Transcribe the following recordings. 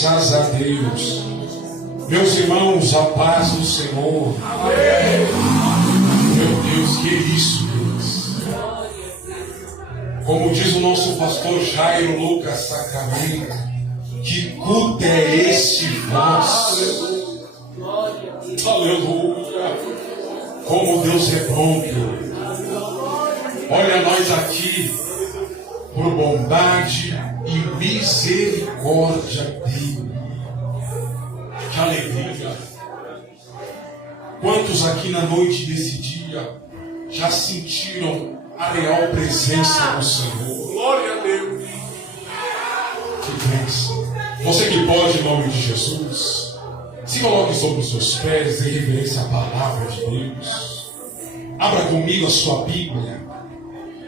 Graças a Deus. Meus irmãos, a paz do Senhor. Meu Deus, que é isso, Deus? Como diz o nosso pastor Jairo Lucas Sacramento, que culto é esse vosso? Aleluia! Como Deus é bom, Deus. Olha nós aqui, por bondade e misericórdia dele. Que alegria! Quantos aqui na noite desse dia já sentiram a real presença do Senhor? Glória a Deus! Que bênção! Você que pode, em nome de Jesus, se coloque sobre os seus pés em reverência à palavra de Deus. Abra comigo a sua Bíblia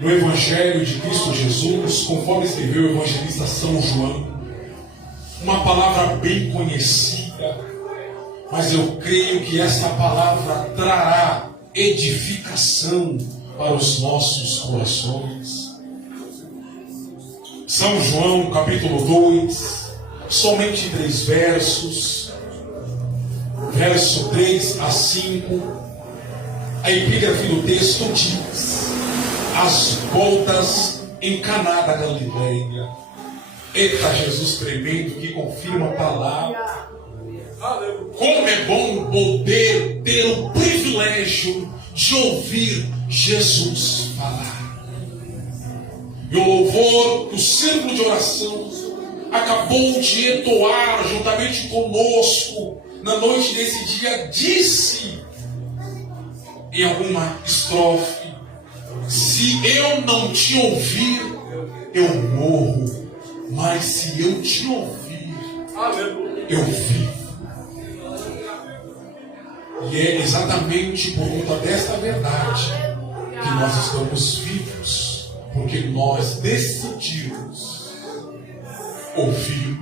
no Evangelho de Cristo Jesus, conforme escreveu o evangelista São João. Uma palavra bem conhecida, mas eu creio que esta palavra trará edificação para os nossos corações. São João, capítulo 2, somente 3 versos, verso 3 a 5, a epígrafe do texto diz: as bodas em Caná da Galileia. Eita, Jesus tremendo, que confirma a palavra. Como é bom poder ter o privilégio de ouvir Jesus falar. E o louvor do círculo de oração acabou de entoar juntamente conosco na noite desse dia, disse em alguma estrofe: se eu não te ouvir, eu morro. Mas se eu te ouvir, eu vivo. E é exatamente por conta desta verdade que nós estamos vivos, porque nós decidimos ouvir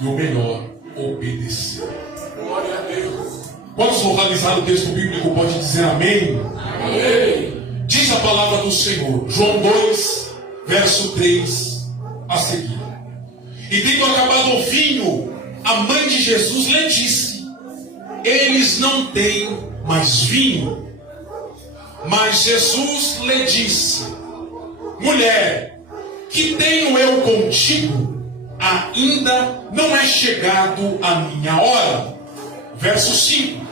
e, o melhor, obedecer. Glória a Deus. Quantos localizaram o texto bíblico pode dizer amém? Amém. Diz a palavra do Senhor, João 2, verso 3 a seguir. E tendo acabado o vinho, a mãe de Jesus lhe disse: eles não têm mais vinho. Mas Jesus lhe disse: mulher, que tenho eu contigo? Ainda não é chegado a minha hora. Verso 5.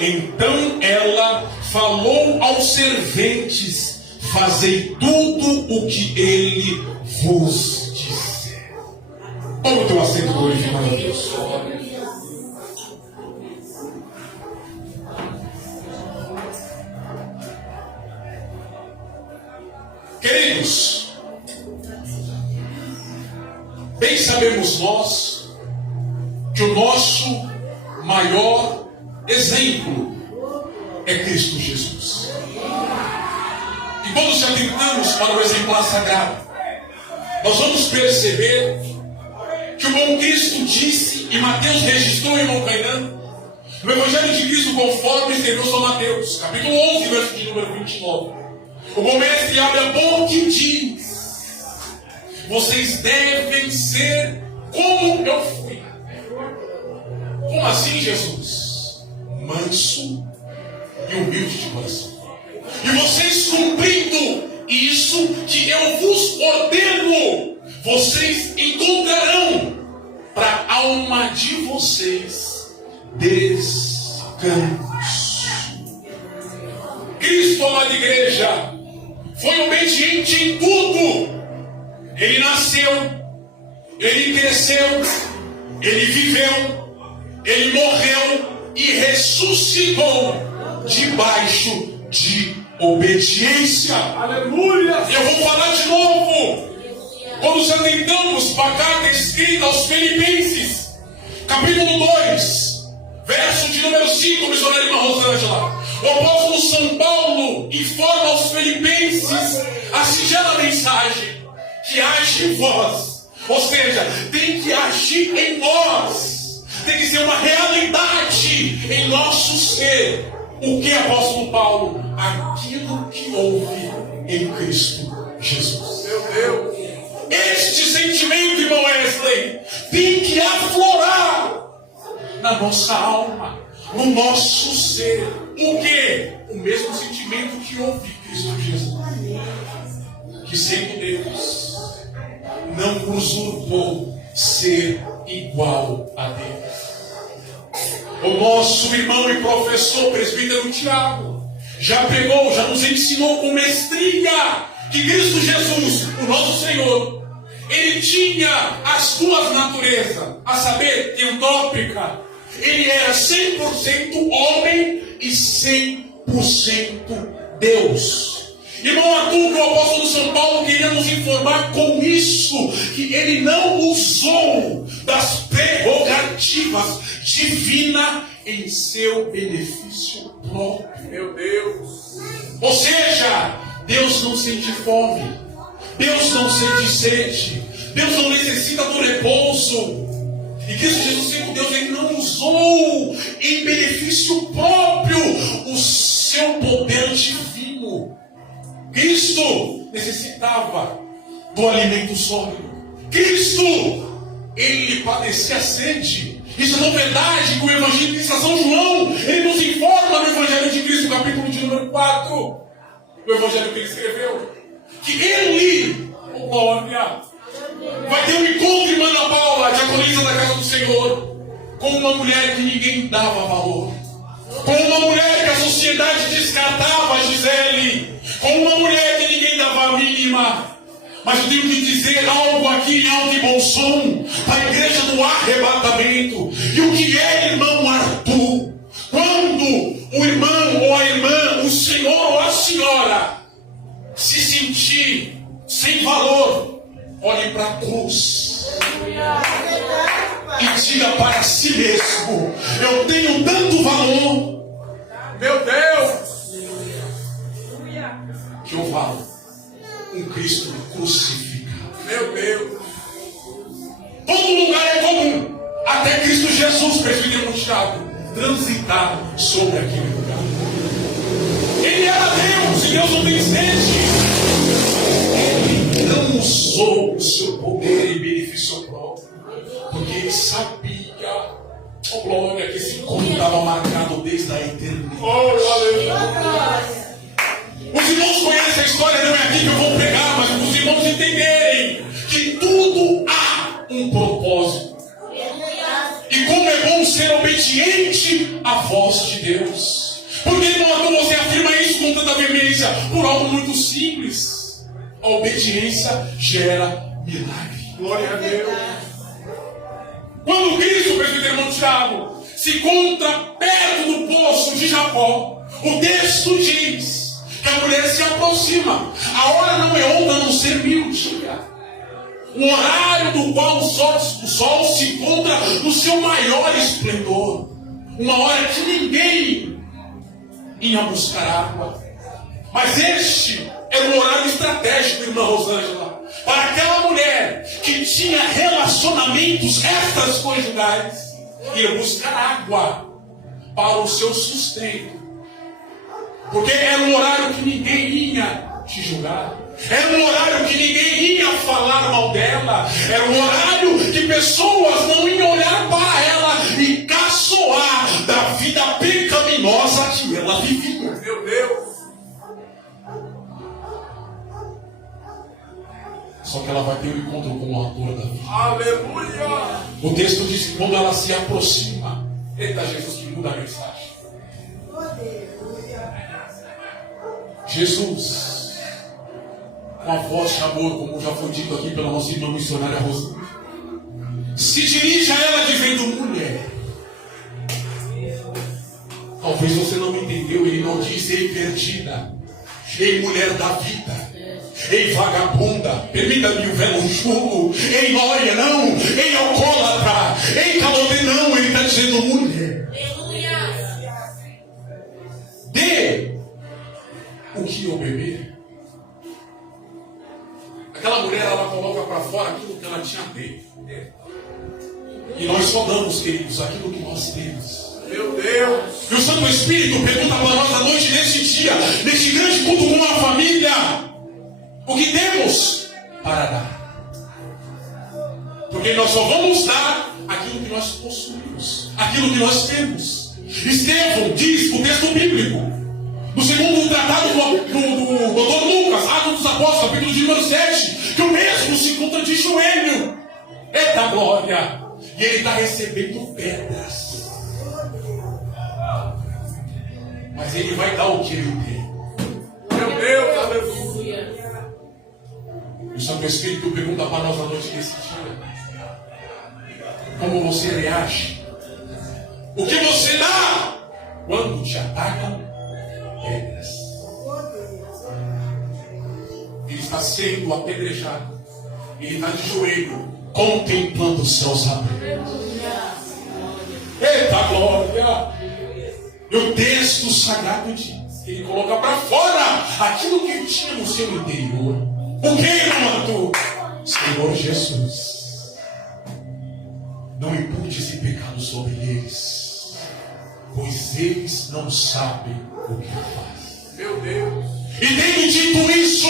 Então ela falou aos serventes: fazei tudo o que ele vos disser. Toma o teu assento, glorificando a Deus. Queridos, bem sabemos nós que o nosso maior exemplo é Cristo Jesus. E quando nos atentamos para o exemplar sagrado, nós vamos perceber que o bom Cristo disse, e Mateus registrou em Moncainã, no Evangelho de Cristo conforme escreveu São Mateus, capítulo 11, verso de número 29. O bom mestre abre a boca e diz: vocês devem ser como eu fui. Como assim, Jesus? Manso e humilde de coração. E vocês, cumprindo isso que eu vos ordeno, vocês encontrarão para a alma de vocês descanso. Cristo, amada igreja, foi obediente em tudo. Ele nasceu, ele cresceu, ele viveu, ele morreu e ressuscitou debaixo de obediência. Aleluia! Eu vou falar de novo. Quando nos atentamos para a carta escrita aos Filipenses, capítulo 2, verso de número 5, missionária irmã Rosângela, o apóstolo São Paulo informa aos Filipenses a singela mensagem: que age em vós. Ou seja, tem que agir em nós, tem que ser uma realidade em nosso ser. O que, apóstolo Paulo? Aquilo que houve em Cristo Jesus. Meu Deus! Este sentimento, irmão Wesley, tem que aflorar na nossa alma, no nosso ser. O quê? O mesmo sentimento que houve em Cristo Jesus, que sendo Deus, não usurpou ser igual a Deus. O nosso irmão e professor presbítero Tiago já nos ensinou com mestria que Cristo Jesus, o nosso Senhor, ele tinha as duas naturezas, a saber, teotópica. Ele era 100% homem e 100% Deus. Irmão Arthur, que o apóstolo São Paulo queria nos informar com isso, que ele não usou das prerrogativas divinas em seu benefício próprio. Meu Deus. Ou seja, Deus não sente fome, Deus não sente sede, Deus não necessita do repouso. E Cristo Jesus, sendo Deus, ele não usou em benefício próprio o seu poder divino. Cristo necessitava do alimento sólido. Cristo, ele padecia sede. Isso é uma verdade que o evangelista São João, ele nos informa no Evangelho de Cristo, capítulo de número 4, o evangelho que ele escreveu, que ele, glória, vai ter um encontro, irmã Ana Paula, diaconisa da casa do Senhor, com uma mulher que ninguém dava valor, com uma mulher que a sociedade descartava, Gisele, com uma mulher que ninguém dava a mínima. Mas eu tenho que dizer algo aqui em alto e bom som, para a igreja do arrebatamento. E o que é, irmão Arthur? Quando o irmão ou a irmã, o senhor ou a senhora, se sentir sem valor, olhe para a cruz e diga para si mesmo: eu tenho tanto valor, meu Deus, que eu valo um Cristo crucificado. Meu Deus. Todo lugar é comum, até Cristo Jesus, presbítero Tiago, transitar sobre aquele lugar. Ele era Deus, e Deus não tem sede. Ele não usou o seu poder em benefício próprio, porque ele sabia, oh glória, que esse encontro estava marcado desde a eternidade. Oh, aleluia. Os irmãos conhecem a história, não é aqui que eu vou pregar, mas os irmãos entenderem que tudo há um propósito. E como é bom ser obediente à voz de Deus. Porque, irmão, você afirma isso com tanta veemência? Por algo muito simples. A obediência gera milagre. Glória a Deus. Quando Cristo, presbítero irmão Tiago, se encontra perto do poço de Jacó, o texto diz que a mulher se aproxima. A hora não é outra a não ser meio-dia. Um horário do qual o sol se encontra no seu maior esplendor. Uma hora que ninguém ia buscar água. Mas este era um horário estratégico, irmã Rosângela, para aquela mulher que tinha relacionamentos extraconjugais ir buscar água para o seu sustento. Porque era um horário que ninguém ia te julgar. Era um horário que ninguém ia falar mal dela. Era um horário que pessoas não iam olhar para ela e caçoar da vida pecaminosa que ela vivia. Meu Deus! Só que ela vai ter um encontro com o autor da vida. Aleluia! O texto diz que quando ela se aproxima, eita Jesus, que muda a mensagem. Jesus, com a voz de amor, como já foi dito aqui pela nossa irmã missionária Rosa, se dirige a ela dizendo: mulher. Talvez você não entendeu, ele não disse: ei perdida, ei mulher da vida, ei vagabunda, permita-me o velo jugo, ei nóia, não, ei alcoólatra, ei calorê, não, ele está dizendo: mulher. Dê o que eu beber. Aquela mulher, ela coloca para fora aquilo que ela tinha dentro. E nós só damos, queridos, aquilo que nós temos. Meu Deus! E o Santo Espírito pergunta para nós à noite, neste dia, neste grande culto com a família: o que temos para dar? Porque nós só vamos dar aquilo que nós possuímos, aquilo que nós temos. Estevão diz o texto bíblico, no segundo tratado do Dr. Lucas, Atos dos Apóstolos, capítulo de número 7, que o mesmo se encontra de joelho. Eita glória! E ele está recebendo pedras. Mas ele vai dar o que ele tem. Meu Deus, aleluia! O Santo Espírito pergunta para nós na noite desse dia: como você reage? O que você dá quando te atacam pedras? Ele está sendo apedrejado. Ele está de joelho, contemplando os céus abertos. Eita glória! E o texto sagrado diz: ele coloca para fora aquilo que ele tinha no seu interior. O que, irmão? Senhor Jesus, não impute esse pecado sobre eles, pois eles não sabem o que fazem. Meu Deus! E tendo dito isso,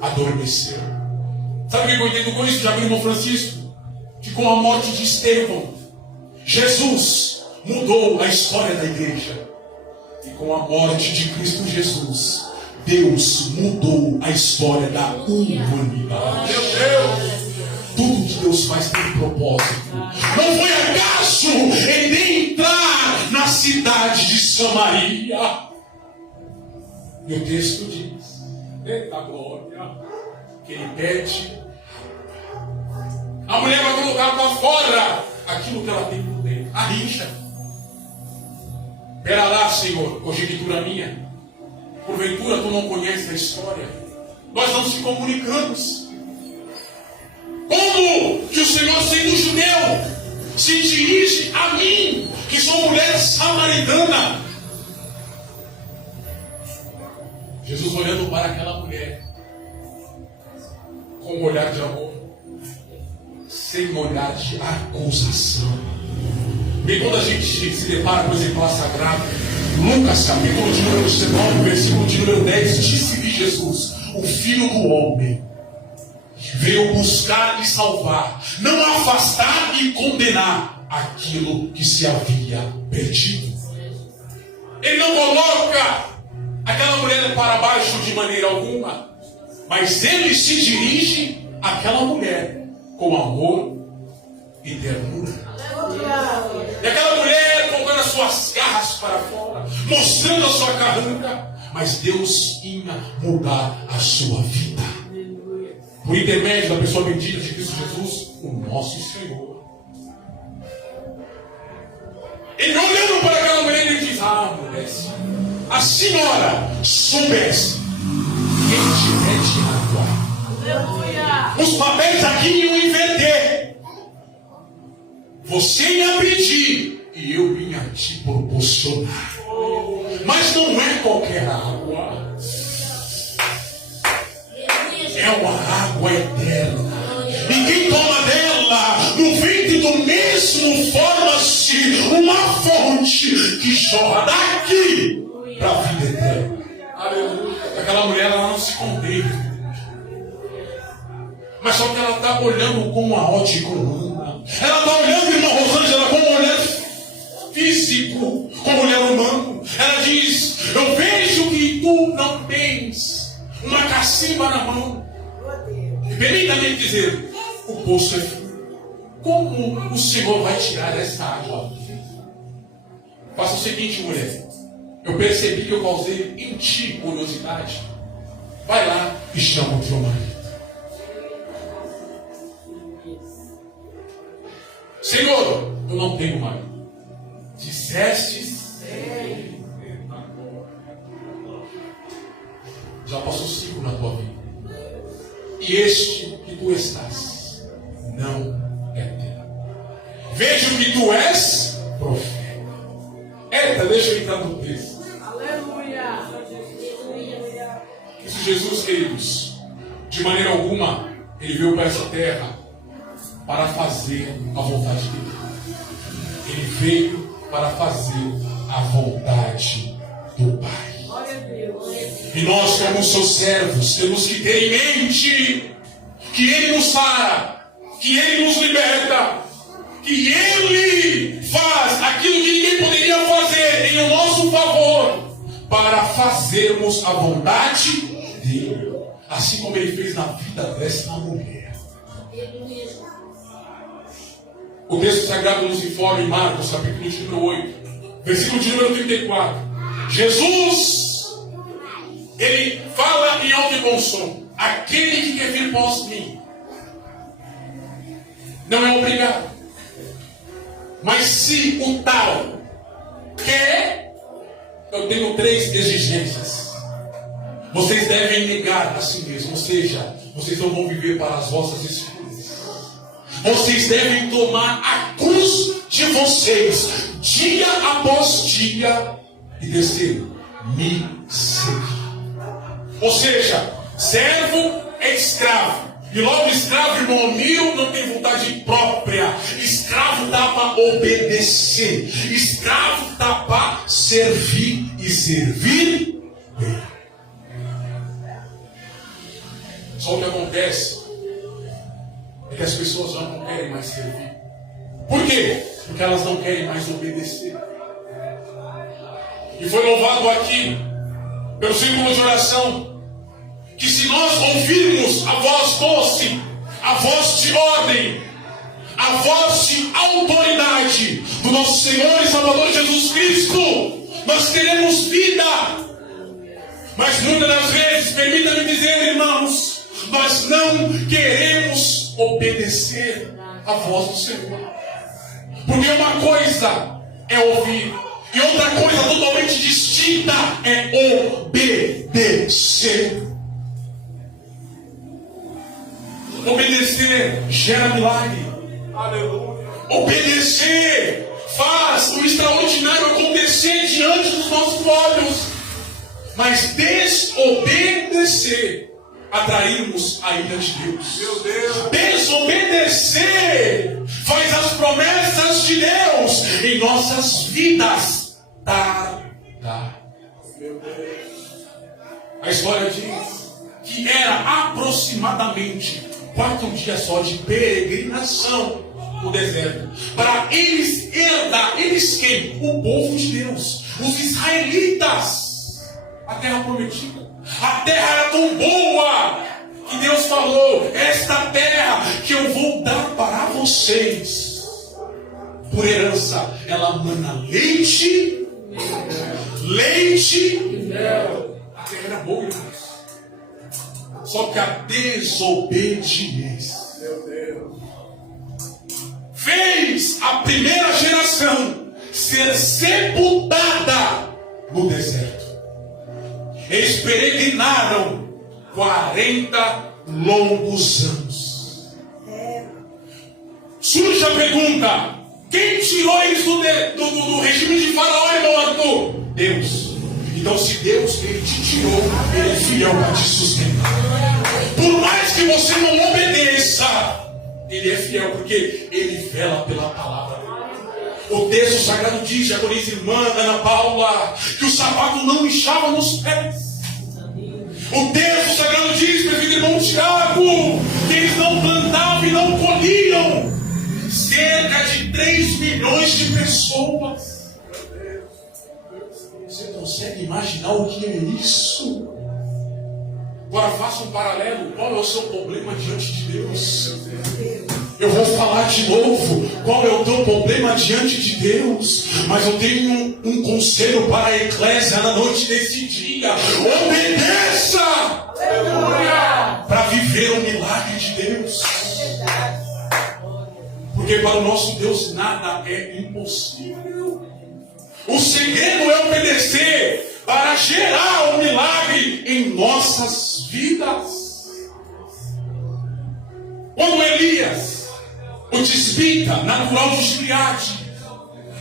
adormeceu. Sabe o que eu entendo com isso? Já viu, irmão Francisco? Que com a morte de Estevão, Jesus mudou a história da igreja. E com a morte de Cristo Jesus, Deus mudou a história da humanidade. Meu Deus! Tudo que Deus faz tem propósito. Não foi acaso ele entrar na cidade de Samaria. E o texto diz: eita glória! Que ele pede. A mulher vai colocar para fora aquilo que ela tem por dentro. A rixa. Pera lá, Senhor, conjectura minha. Porventura tu não conheces a história. Nós não se comunicamos. Como que o Senhor, sendo judeu, se dirige a mim, que sou mulher samaritana? Jesus olhando para aquela mulher com um olhar de amor, sem um olhar de acusação. E quando a gente se depara com o exemplar sagrado, Lucas capítulo de número 19, versículo de número 10, disse-lhe Jesus: o Filho do Homem veio buscar e salvar, não afastar e condenar aquilo que se havia perdido. Ele não coloca aquela mulher para baixo de maneira alguma, mas ele se dirige àquela mulher com amor e ternura. E aquela mulher colocando as suas garras para fora, mostrando a sua carranca, mas Deus ia mudar a sua vida. Por intermédio da pessoa bendita de Cristo Jesus, o nosso Senhor. Ele olhando para aquela mulher, ele diz: ah, mulher, a senhora soubesse quem te mete água. Os papéis aqui iam inverter. Você ia pedir e eu ia te proporcionar. Mas não é qualquer água. É uma água eterna. E quem toma dela, no ventre do mesmo forma-se uma fonte que jorra daqui para a vida eterna. Aleluia. Aquela mulher, ela não se conteve. Mas só que ela está olhando com uma ótica humana. Ela está olhando, irmã Rosângela, com um olhar físico, com um olhar humano. Ela diz: eu vejo que tu não tens uma cacimba na mão. E permita-me dizer, o poço é fundo. Como o Senhor vai tirar essa água? Faça o seguinte, mulher. Eu percebi que eu causei em ti curiosidade. Vai lá e chama o teu marido. Senhor, eu não tenho marido. Disseste? Já passou 5 na tua vida. E este que tu estás não é teu. Vejo que tu és profeta. Eita, deixa eu entrar no texto. Aleluia. Isso, Jesus, queridos, de maneira alguma, ele veio para essa terra para fazer a vontade dele. Ele veio para fazer a vontade do Pai. E nós, como seus servos, temos que ter em mente que Ele nos sara, que Ele nos liberta, que Ele faz aquilo que ninguém poderia fazer em o nosso favor, para fazermos a vontade dEle, assim como Ele fez na vida dessa mulher. O texto sagrado nos informa em Marcos, capítulo de número 8, versículo de número 34. Jesus, Ele fala em alto e bom som: aquele que quer vir após mim não é obrigado, mas se o tal quer, eu tenho 3 exigências. Vocês devem negar a si mesmos, ou seja, vocês não vão viver para as vossas escolhas. Vocês devem tomar a cruz de vocês, dia após dia. E terceiro, me seguir. Ou seja, servo é escravo. E logo escravo, irmão meu, não tem vontade própria. Escravo dá para obedecer. Escravo dá para servir e servir bem. Só o que acontece é que as pessoas já não querem mais servir. Por quê? Porque elas não querem mais obedecer. E foi louvado aqui, pelo círculo de oração, que se nós ouvirmos a voz doce, a voz de ordem, a voz de autoridade do nosso Senhor e Salvador Jesus Cristo, nós teremos vida. Mas muitas das vezes, permita-me dizer, irmãos, nós não queremos obedecer a voz do Senhor. Porque uma coisa é ouvir, e outra coisa totalmente distinta é obedecer. Obedecer gera milagre. Aleluia. Obedecer faz o extraordinário acontecer diante dos nossos olhos. Mas desobedecer, atrairmos a ira de Deus. Meu Deus. Desobedecer faz as promessas de Deus em nossas vidas tardar. Meu Deus. A história diz que era aproximadamente 4 dias só de peregrinação no deserto, para eles herdar, eles quem? O povo de Deus, os israelitas. A terra prometida. A terra era tão boa que Deus falou: esta terra que eu vou dar para vocês por herança, ela mana leite e mel. A terra era boa, irmãos. Só que a desobediência, meu Deus, fez a primeira geração ser sepultada no deserto. Eles peregrinaram 40 longos anos. Surge a pergunta: quem tirou eles do regime de Faraó, irmão Arthur? Deus. Então, se Deus ele te tirou, Ele é fiel para te sustentar. Por mais que você não obedeça, Ele é fiel, porque Ele vela pela palavra. O texto sagrado diz, agoniza irmã Ana Paula, que o sapato não inchava nos pés. O texto sagrado diz, presbítero irmão Tiago, que eles não plantavam e não colhiam. Cerca de 3 milhões de pessoas. Você consegue imaginar o que é isso? Agora faça um paralelo. Qual é o seu problema diante de Deus? Eu vou falar de novo. Qual é o teu problema diante de Deus? Mas eu tenho um conselho para a eclésia na noite desse dia. Obedeça! Aleluia! Para viver o milagre de Deus. Porque para o nosso Deus nada é impossível. O segredo é obedecer para gerar um milagre em nossas vidas. Quando Elias, o tisbita, natural de Gileade,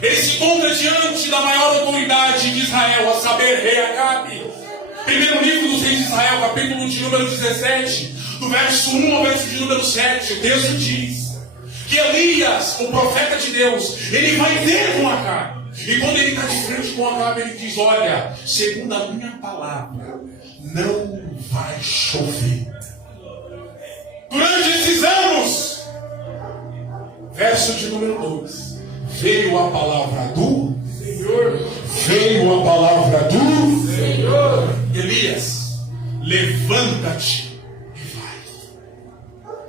ele se encontra diante da maior autoridade de Israel, a saber, rei Acabe. Primeiro livro dos reis de Israel, capítulo de número 17, do verso 1 ao verso de número 7, o texto diz que Elias, o profeta de Deus, ele vai ter com Acabe. E quando ele está de frente com Acabe, ele diz: olha, segundo a minha palavra, não vai chover. Durante esses anos, Verso de número 2. Veio a palavra do Senhor. Veio a palavra do Senhor. Elias, levanta-te e vai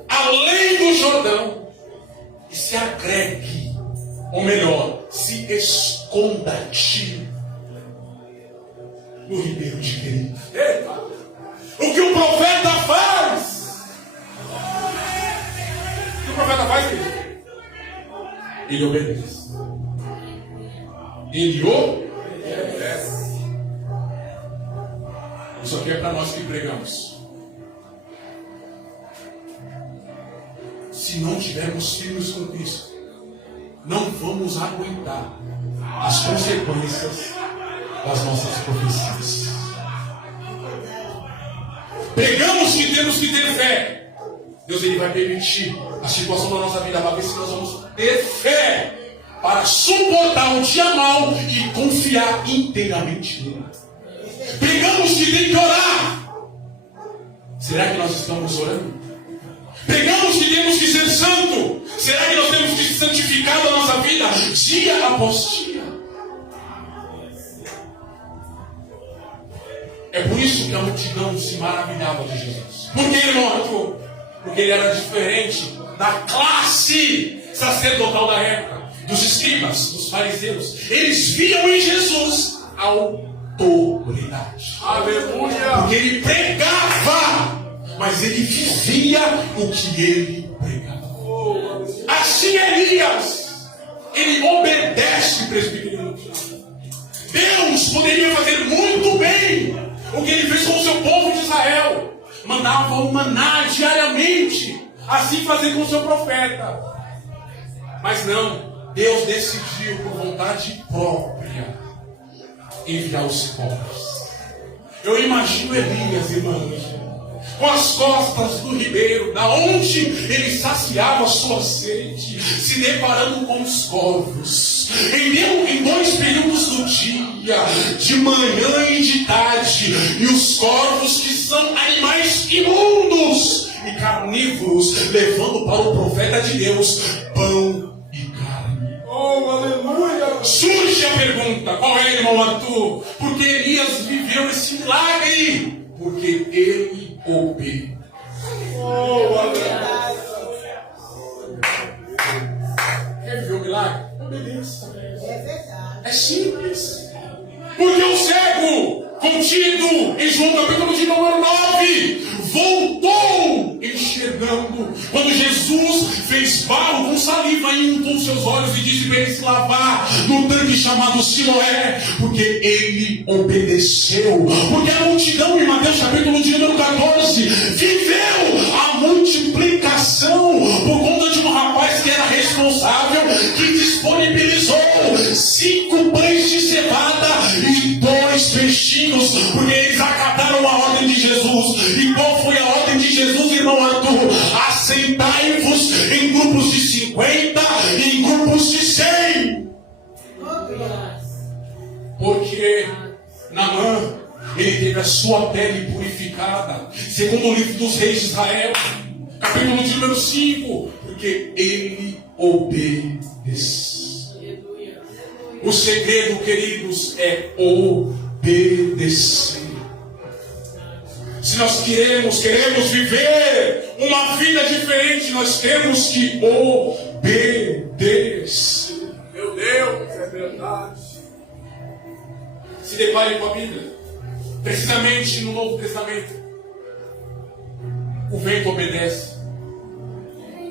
além do Jordão e se agregue, ou melhor, se esconda-te no ribeiro de Querite. O que o profeta faz? O que o profeta faz, querido? Ele obedece. Ele obedece. Isso aqui é para nós que pregamos. Se não tivermos firmes com Cristo, não vamos aguentar as consequências das nossas profecias. Pregamos que temos que ter fé. Deus ele vai permitir a situação da nossa vida para ver se nós vamos ter fé para suportar o dia mau e confiar inteiramente nele. Pregamos que tem que orar. Será que nós estamos orando? Pregamos que temos que ser santo. Será que nós temos que santificar a nossa vida dia após dia? É por isso que a multidão se maravilhava de Jesus. Por que ele morreu? Porque ele era diferente da classe sacerdotal da época, dos escribas, dos fariseus. Eles viam em Jesus a autoridade. Aleluia! Porque ele pregava, mas ele vivia o que ele pregava. Assim Elias, ele obedece, presbítero. Deus poderia fazer muito bem o que ele fez com o seu povo de Israel. Mandava o maná diariamente, assim fazer com o seu profeta. Mas não, Deus decidiu por vontade própria enviar os povos. Eu imagino Elias, irmãos, com as costas do ribeiro, da onde ele saciava sua sede, se deparando com os corvos. Em 2 períodos do dia, de manhã e de tarde, e os corvos que são animais imundos e carnívoros, levando para o profeta de Deus pão e carne. Oh, aleluia! Surge a pergunta, qual é, irmão Arthur? Porque Elias viveu esse milagre, porque ele obedeceu. Oh, aleluia! Quer viver o milagre? Obedeça. É verdade. É simples. Porque o cego, contido em João capítulo de número 9, voltou enxergando. Quando Jesus fez barro com saliva e untou seus olhos e disse para ele se lavar no tanque chamado Siloé, porque ele obedeceu. Porque a multidão, em Mateus capítulo de número 14, viveu a multiplicação por conta de um rapaz que era responsável, que disponibilizou 5 pães de cevada e 2 peixinhos, porque eles acataram a ordem de Jesus. E qual foi a ordem de Jesus, irmão Arthur? Assentai-vos em grupos de 50 e em grupos de 100. Porque Naamã, ele teve a sua pele purificada, segundo o livro dos reis de Israel, capítulo de número 5, porque ele obedeceu. O segredo, queridos, é obedecer. Se nós queremos viver uma vida diferente, nós temos que obedecer. Meu Deus, é verdade. Se depare com a Bíblia. Precisamente no Novo Testamento. O vento obedece.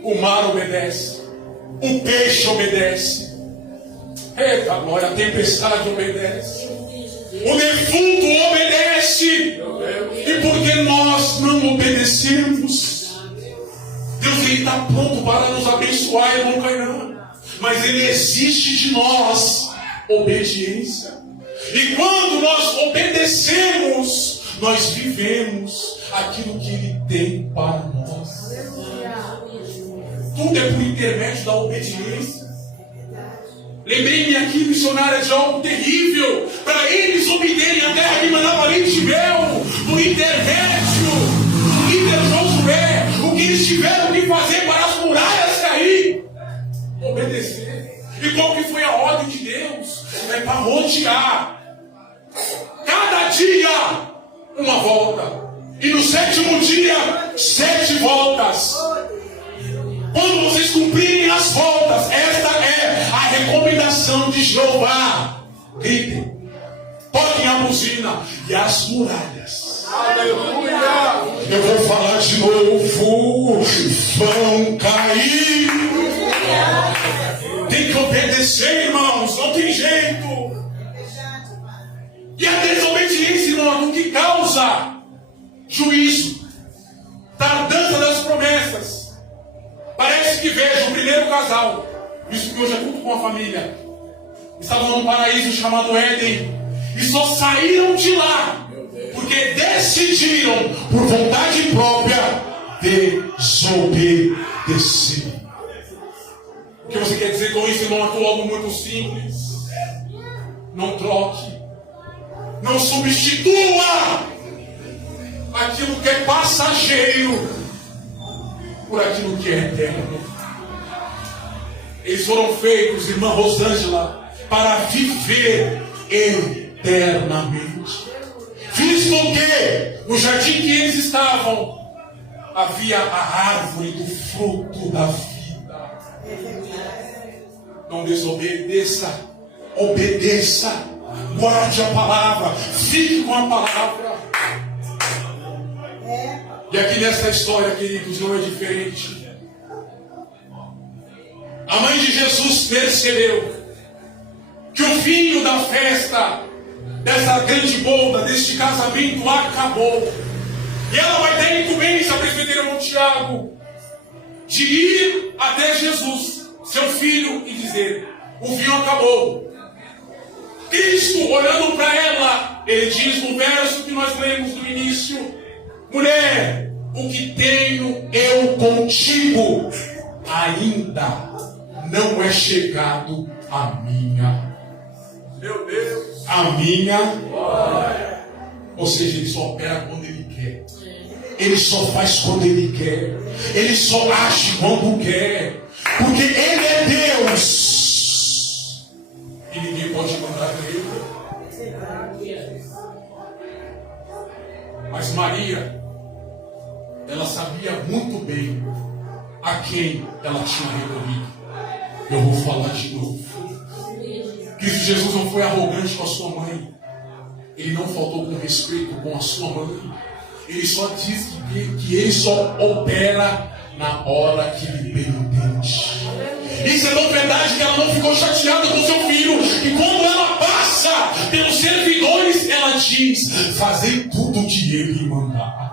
O mar obedece. O peixe obedece. Eita glória, a tempestade obedece. O defunto obedece. E porque nós não obedecemos, Deus está pronto para nos abençoar, irmão Cairã. Mas Ele exige de nós obediência. E quando nós obedecemos, nós vivemos aquilo que Ele tem para nós. Tudo é por intermédio da obediência. Lembrei-me aqui, missionária, de algo terrível. Para eles obterem a terra que mandava leite e mel, por intermédio do líder Josué, o que eles tiveram que fazer para as muralhas cair. obedecer. E qual que foi a ordem de Deus? É para rodear. Cada dia, uma volta. E no 7º dia, 7 voltas. Quando vocês cumprirem as voltas, esta é a recomendação de Jeová. Gritem, toquem a buzina e as muralhas. Aleluia! Eu vou falar de novo. Vão cair. Tem que obedecer, irmãos. Não tem jeito. E a desobediência, irmão, o que causa? Juízo. Tardança das promessas. Parece que vejo o primeiro casal, visto que hoje é culto com a família, estavam num paraíso chamado Éden, e só saíram de lá porque decidiram, por vontade própria, desobedecer. O que você quer dizer com isso, irmão? É algo muito simples. Não troque, não substitua aquilo que é passageiro por aquilo que é eterno. Eles foram feitos, irmã Rosângela, para viver eternamente. Visto que no jardim que eles estavam havia a árvore do fruto da vida. Não desobedeça, obedeça, guarde a palavra, fique com a palavra. E aqui nessa história, queridos, não é diferente. A mãe de Jesus percebeu que o vinho da festa, dessa grande boda, deste casamento, acabou. E ela vai ter a incumbência, presbítero irmão Tiago, de ir até Jesus, seu filho, e dizer: o vinho acabou. Cristo, olhando para ela, ele diz no verso que nós lemos no início: mulher, o que tenho eu contigo ainda não é chegado a minha. Meu Deus! A minha glória. Ou seja, ele só opera quando ele quer. Ele só faz quando ele quer. Ele só age quando quer. Porque ele é Deus. E ninguém pode mandar nele. Mas Maria, ela sabia muito bem a quem ela tinha recorrido. Eu vou falar de novo. Cristo Jesus não foi arrogante com a sua mãe. Ele não faltou com respeito com a sua mãe. Ele só diz que ele só opera na hora que lhe bem entende. Isso é tão verdade que ela não ficou chateada com seu filho. E quando ela passa pelos servidores, ela diz: fazei tudo o que ele mandar.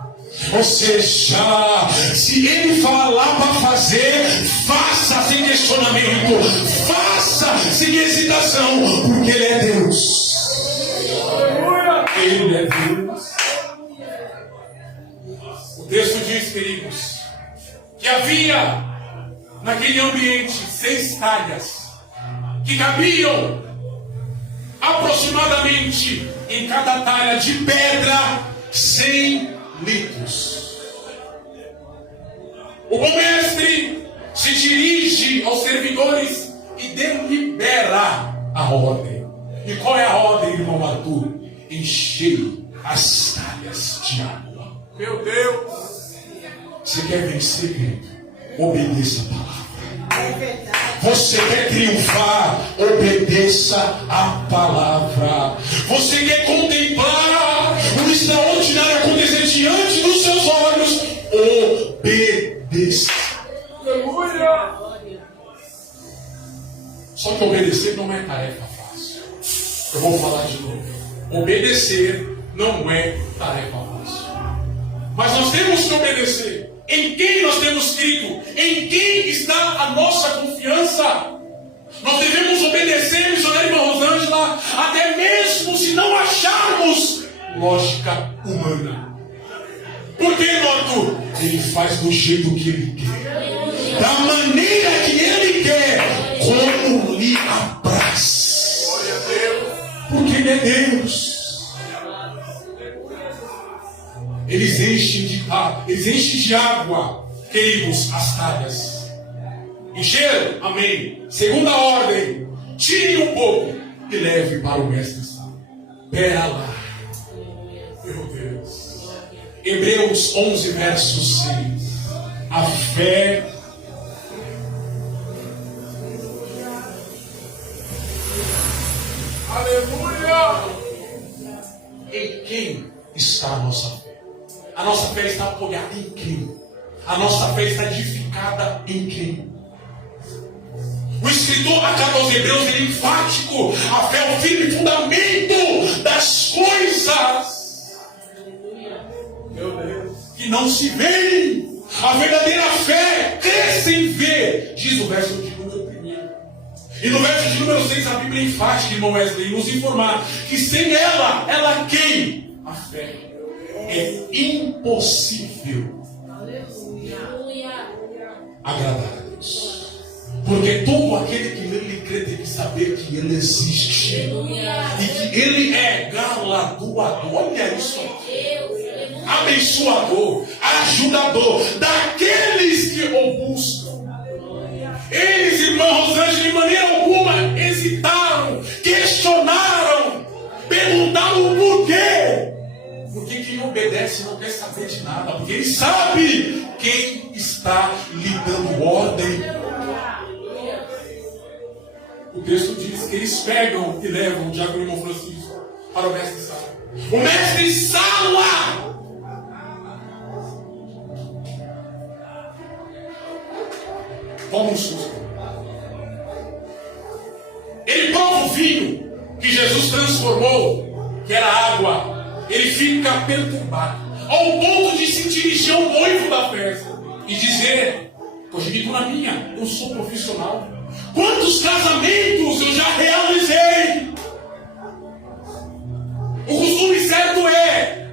Ou seja, se ele falar para fazer, faça sem questionamento, faça sem hesitação, porque ele é Deus. Ele é Deus. O texto diz, queridos, que havia naquele ambiente 6 talhas que cabiam aproximadamente em cada talha de pedra 100 litros. O bom mestre se dirige aos servidores e delibera a ordem. E qual é a ordem, irmão Arthur? Encher as talhas de água. Meu Deus! Você quer vencer, querido? Obedeça a palavra. Você quer triunfar? Obedeça a palavra. Você quer contemplar o extraordinário acontecer diante dos seus olhos? Obedeça. Aleluia! Só que obedecer não é tarefa fácil. Eu vou falar de novo. Obedecer não é tarefa fácil. Mas nós temos que obedecer. Em quem nós temos crido? Em quem está a nossa confiança? Nós devemos obedecer, missionária irmã Rosângela, até mesmo se não acharmos lógica humana. Por que, Arthur? Ele faz do jeito que ele quer, da maneira que ele quer, como lhe apraz. Porque ele é Deus. Eles enchem de água, queridos, as talhas. Encheram? Amém. Segunda ordem: tire um pouco e leve para o mestre sala. Pera lá. Meu Deus. Hebreus 11, verso 6. A fé. Aleluia! Em quem está a nossa fé? A nossa fé está apoiada em quem? A nossa fé está edificada em quem? O escritor a carta aos Hebreus é enfático. A fé é o firme fundamento das coisas, meu Deus, que não se veem. A verdadeira fé cresce em ver, diz o verso de número 1. E no verso de número 6 a Bíblia é enfática, irmão Wesley, nos informar que sem ela quem? A fé. É impossível agradar a Deus. Porque todo aquele que nele crê tem que saber que ele existe. E que ele é galardoador. Olha isso aqui. Abençoador, ajudador daqueles que o buscam. Eles, irmão Rosângela, de maneira alguma hesitaram, questionaram, perguntaram o porquê. Porque quem obedece não quer saber de nada, porque ele sabe quem está lhe dando ordem. O texto diz que eles pegam e levam o diácono irmão Francisco para o mestre Sala. O mestre Sala! Toma um susto. Ele prova o vinho que Jesus transformou, que era água. Ele fica perturbado, ao ponto de se dirigir ao noivo da festa e dizer: conjectura minha, eu sou profissional. Quantos casamentos eu já realizei? O costume certo é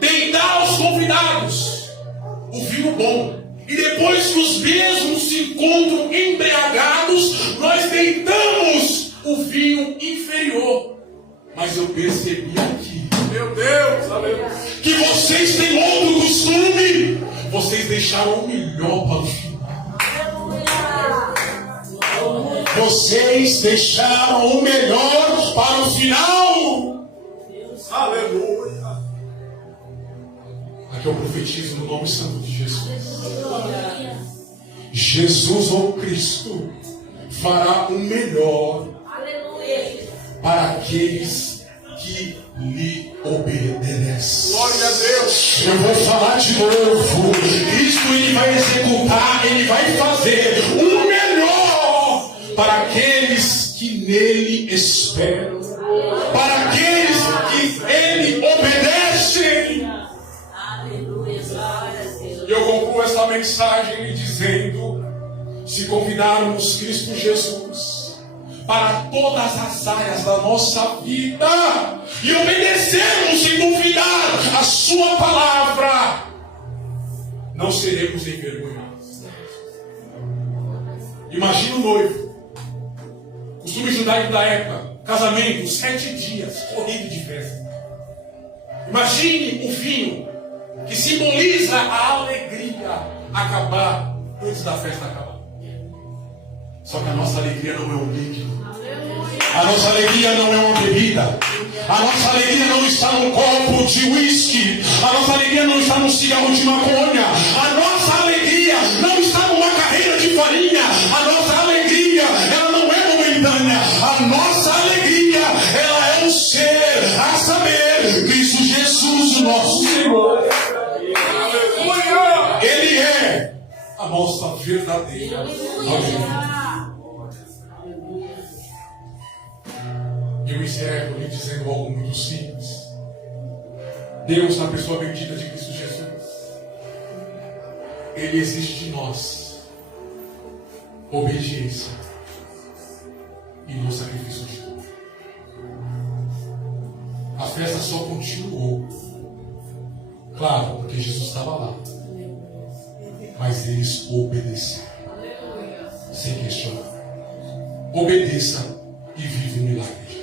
deitar aos convidados o vinho bom. E depois que os mesmos se encontram embriagados, nós deitamos o vinho inferior. Mas eu percebi aqui, meu Deus, aleluia, que vocês têm outro costume. Vocês deixaram o melhor para o final. Vocês deixaram o melhor para o final. Aleluia. Aqui eu profetizo no nome santo de Jesus. Jesus ou Cristo fará o melhor para aqueles que lhe obedecem. Glória a Deus. Eu vou falar de novo. Cristo ele vai executar, ele vai fazer o melhor para aqueles que nele esperam, para aqueles que ele obedecem. Eu concluo essa mensagem lhe dizendo: se convidarmos Cristo Jesus para todas as áreas da nossa vida e obedecermos sem duvidar a sua palavra, não seremos envergonhados. Imagina o noivo, costume judaico da época, casamento, 7 dias, corrido de festa. Imagine o vinho, que simboliza a alegria, acabar antes da festa acabar. Só que a nossa alegria não é um líquido. A nossa alegria não é uma bebida. A nossa alegria não está num copo de uísque. A nossa alegria não está num cigarro de maconha. A nossa alegria não está numa carreira de farinha. A nossa alegria, ela não é momentânea. A nossa alegria, ela é um ser, a saber, Cristo Jesus, o nosso Senhor. Ele é a nossa verdadeira alegria. Eu encerro lhe dizendo algo muito simples. Deus, na pessoa bendita de Cristo Jesus, Ele exige de nós obediência e não sacrifício de tudo. A festa só continuou, claro, porque Jesus estava lá, mas eles obedeceram sem questionar. Obedeça e vive o milagre.